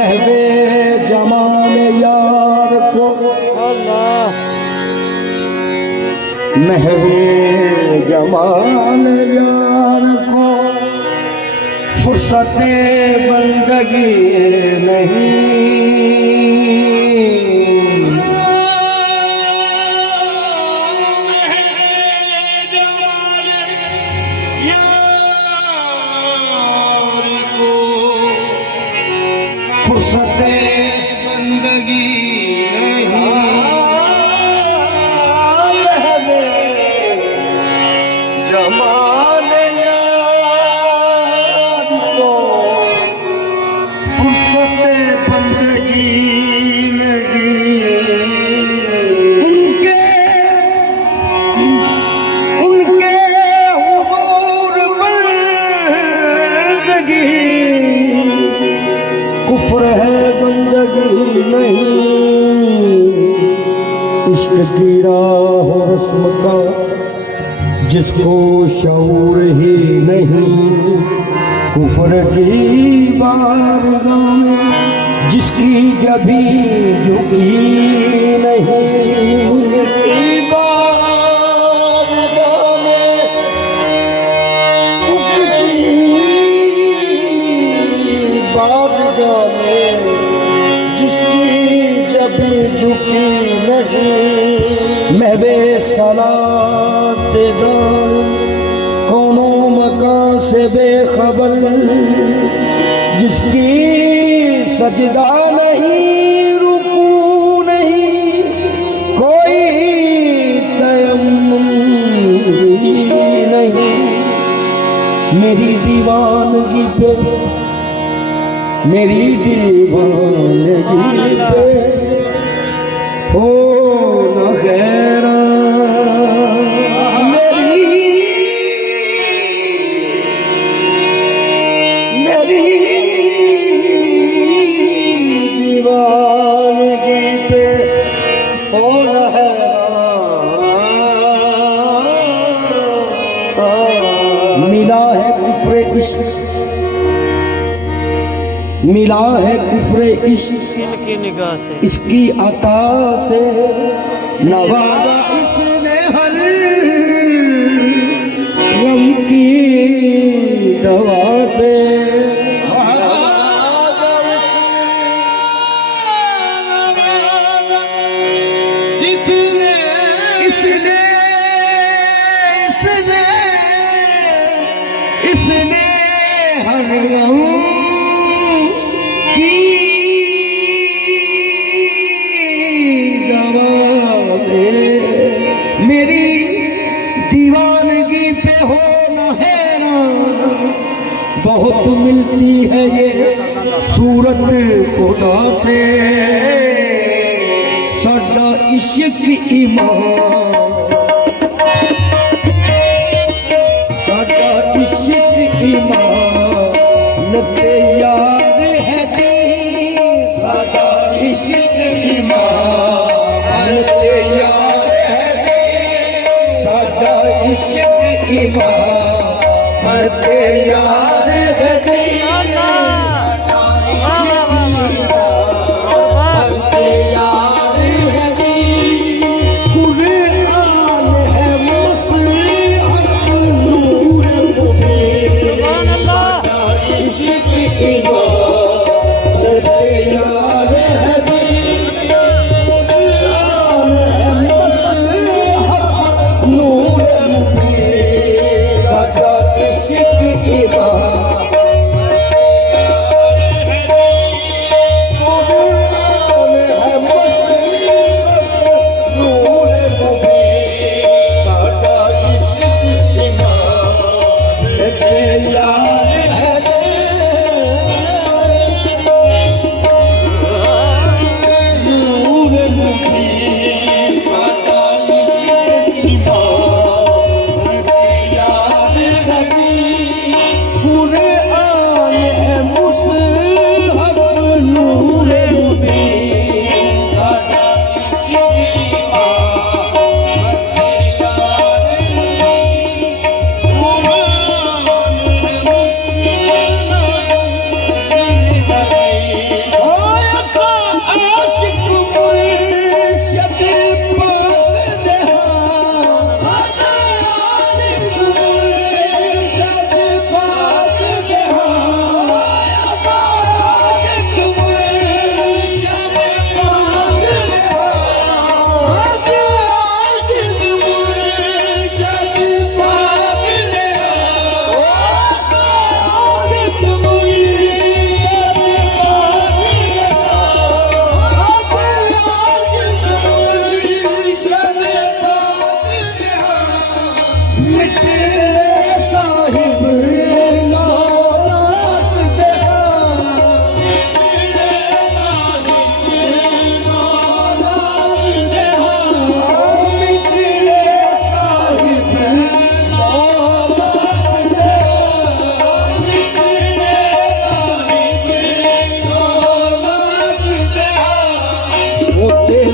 महवे जमाल यार को महवे जमाल यार को फुर्सत बंदगी नहीं। फुर्सत बंदगी जमाल यार को फुर्सत बंदगी नहीं। उनके हुजूर बंदगी कुफ्र है बंदगी नहीं। इश्क की राह रस्म का जिसको शऊर ही नहीं, कुफ्र की बारगाह में जिसकी जभी झुकी नहीं। उसकी बारगाह में कुफ्र की बारगाह में जिसकी जभी झुकी नहीं। महवे सलात दान कौनो मकान से बेखबर जिसकी सजदा नहीं रुकू नहीं कोई तयम्मुम नहीं। मेरी दीवानगी पे हो न खैरा मेरी दीवानगी पे हो न खैरा। मिला है कुफ्र इश्क मिला है कुफ्र इश्क की निगाह से इसकी अता से नवाजा इसने हर गम की दवा से। इसने हर गम की दवा से। मेरी दीवानगी पे हो न हैरान बहुत मिलती है ये सूरत खुदा से। साडा इश्क ईमान साडा इश्क ईमान तैयार है दी। साडा इश्क ईमान तैयार है दी। साडा इश्क ईमान तैयार है दी।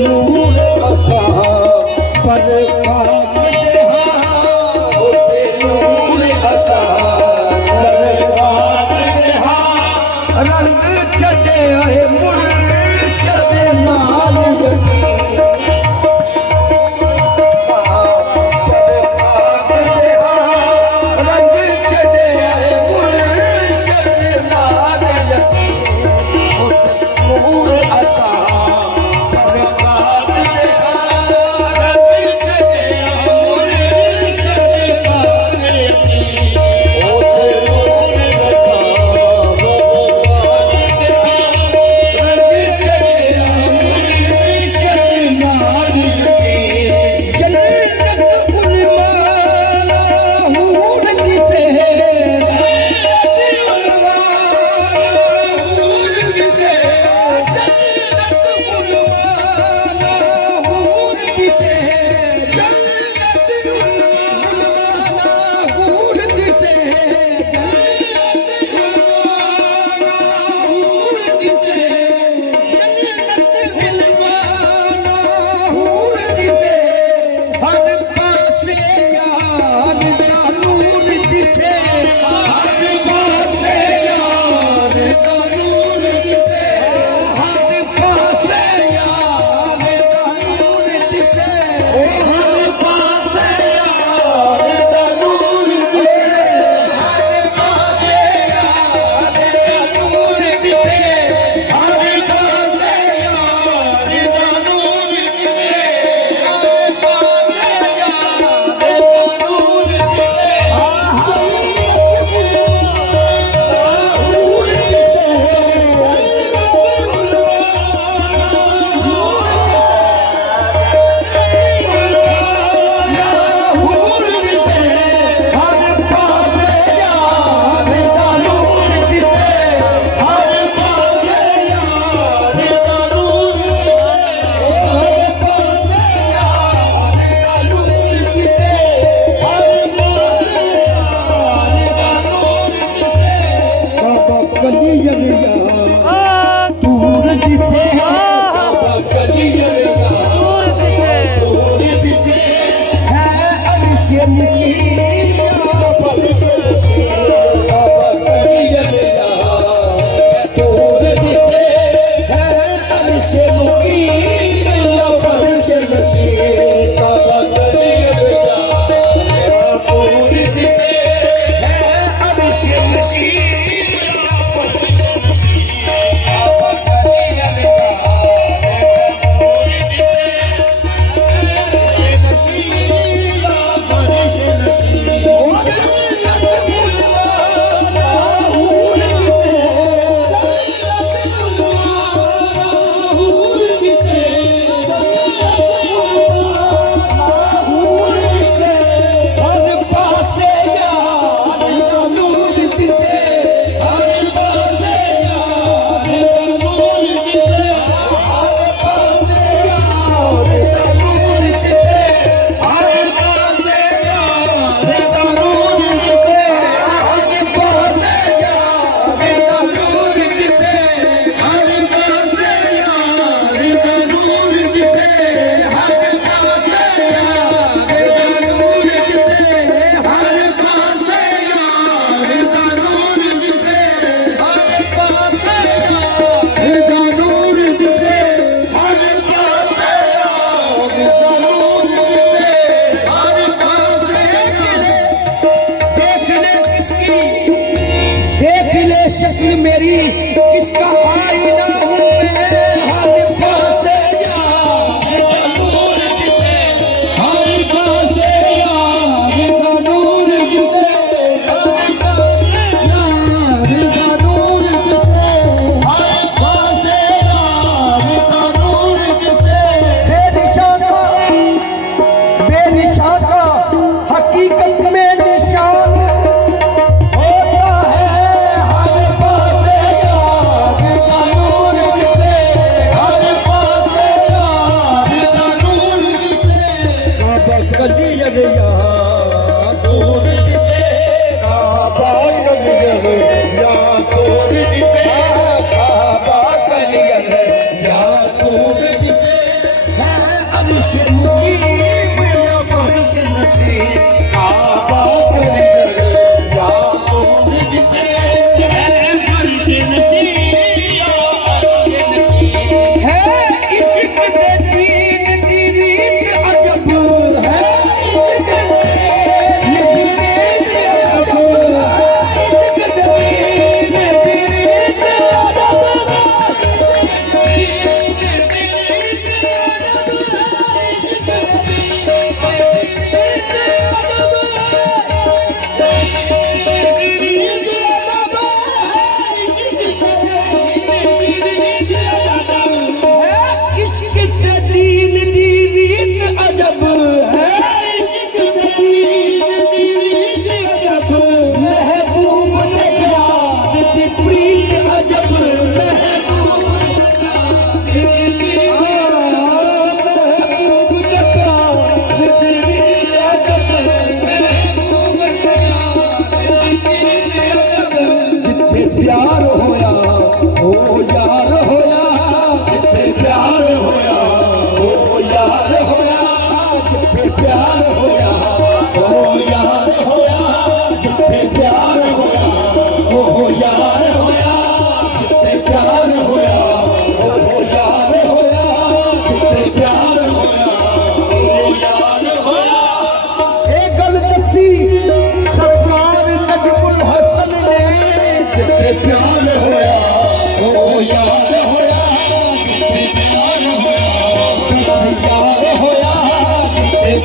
नूर असा पर खाक देहा उते नूर असा पर खाक देहा रंग छड़े आए मुर्शद नाल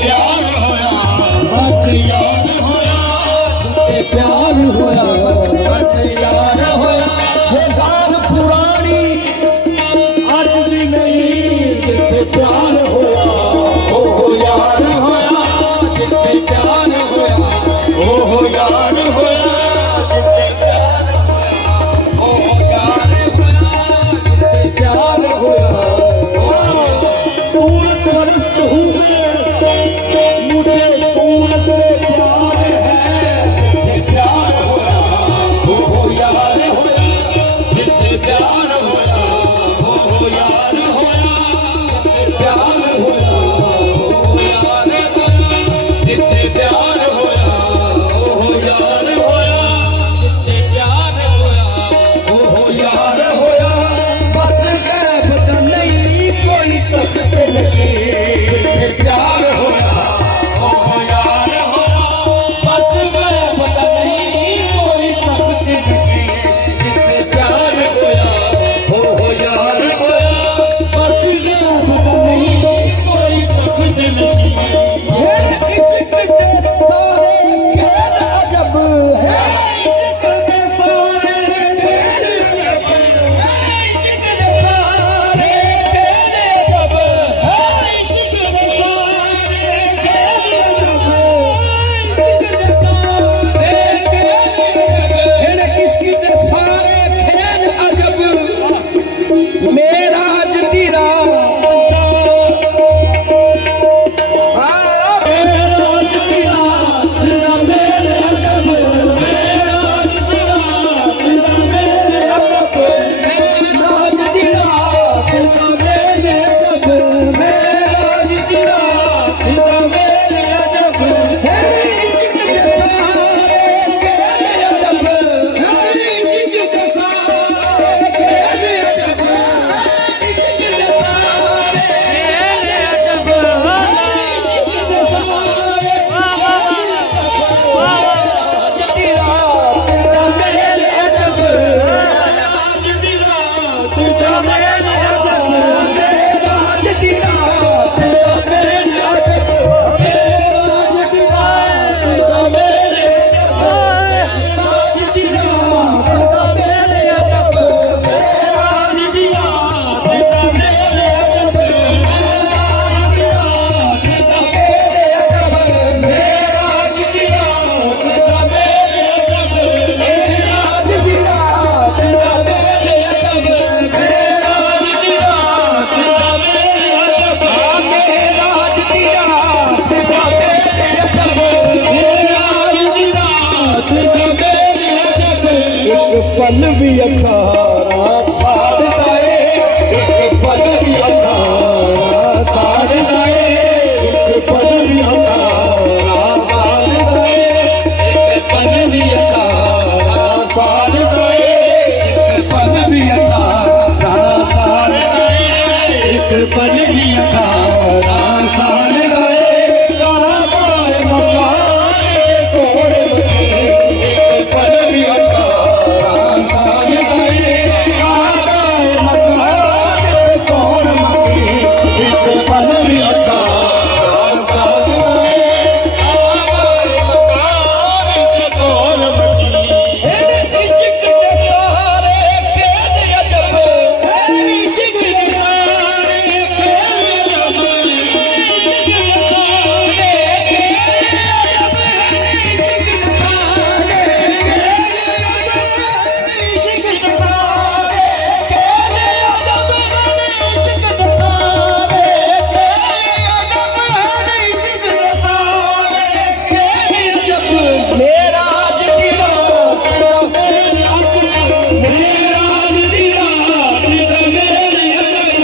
प्यार होया बस यार होया जिथे प्यार होया बस यार होया वो गाल पुरानी अज दी नहीं जिथे प्यार होया ओ यार होया जिथे प्यार होया ओ यार होया जिथे प्यार होया ओ यार होया जिथे प्यार होया सूरत परस्त हूँ मैं मुझे सूरत से प्यार है जिथे प्यार होया ओ यार होया जिथे प्यार होया ओ यार होया जिथे प्यार होया ओ यार होया जिथे प्यार होया ओ यार होया जिथे प्यार होया ओ यार होया बस गैब दा नहीं कोई तख्त नशी जिथे प्यार होया ओ यार होया बस गैब दा नहीं कोई तख्त नशी जिथे प्यार होया ओ यार होया बस गैब दा नहीं कोई तख्त नशी इश्क दे सारे खेल अजब है इश्क दे सारे खेल अजब इश्क दे सारे खेल अजब इश्क दे सारे खेल अजब इश्क दे सारे खेल अजब मेरा अज दी रात पल भी 18 साल दा एक पल भी 18 साल दा एक पल भी 18 साल दा एक पल भी 18 साल दा एक पल भी 18 साल दा एक पल भी 18 साल दा कहा पाए मकान के कोड़ में एक पल भी 18 साल गए कागए मकान पे कौन मगे एक पल भी 18 साल गए कागए मकान पे कौन मगे इश्क दे सारे खेल अजब इश्क दे सारे खेल अजब इश्क दे सारे खेल अजब इश्क दे सारे मेरा आज दी रात मेरे आज मेरा आज दी रात मेरे अजब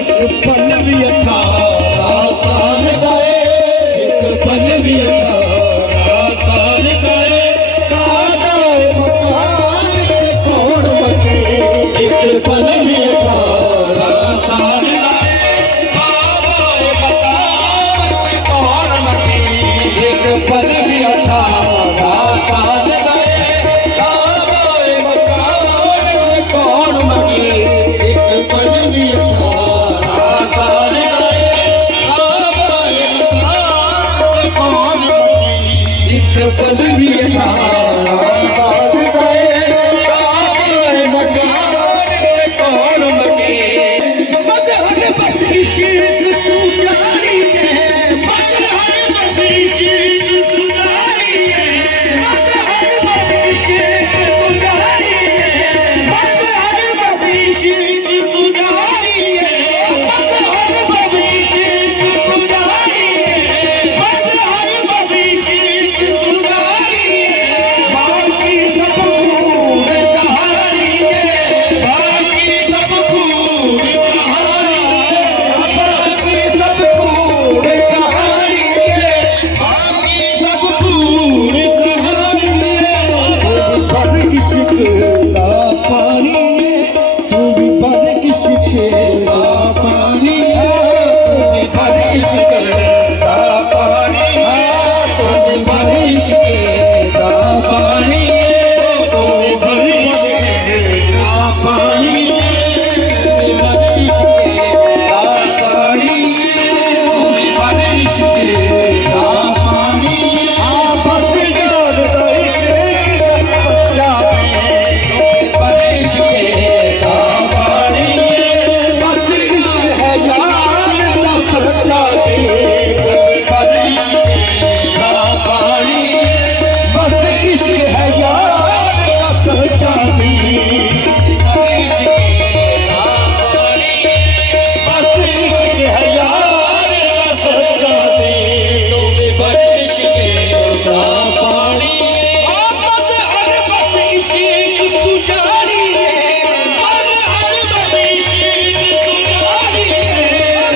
एक पल भी 18 साल गए एक पल भी 18 साल गए कागए मकान के कौन मगे एक पल भी 18 साल गए कागए मकान के कौन मगे एक पल भी 18 साल गए कागए मकान के कौन मगे एक पल भी 18 साल गए कागए मकान पल भी था साथ गए कौन मके मजहर बस इश्क सुजारी है मजहर बस इश्क सुजारी है मजहर बस इश्क सुजारी है मजहर बस इश्क सुजारी है मजहर बस इश्क सुजारी है मजहर बस इश्क सुजारी है बाकी सब खूब कहानी है बाकी सब खूब कहानी है बाकी सब खूब कहानी है बाकी सब खूब कहानी है पर इश्क का पानी है तू भी पर इश्क का पानी है तू भी पर इश्क का पानी है तू भी पर इश्क का पानी है तू भी पर इश्क का पानी है तू भी पर इश्क का पानी है तू भी पर इश्क का पानी है बस जानता इश्क सच्चा है तू भी पर इश्क का पानी है बस इश्क है यार दा सच्चा है तू भी पर इश्क का पानी है बस इश्क है यार दा सच्चा है बस इश्क है यार दा सच्चा है तू भी पर इश्क का पानी मजहर बस इश्क सुजारी है मजहर बस इश्क सुजारी है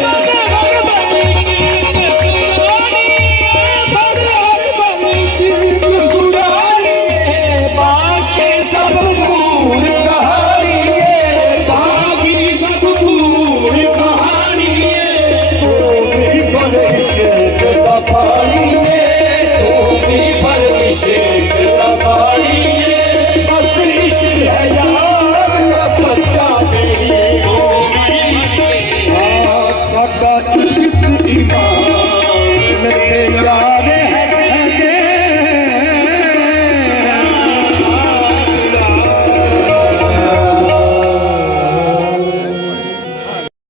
मजहर बस इश्क सुजारी है मजहर बस इश्क सुजारी है बाकी सब खूब कहानी है बाकी सब खूब कहानी है तो भी पर इश्क का पानी है तो भी पर इश्क का पानी है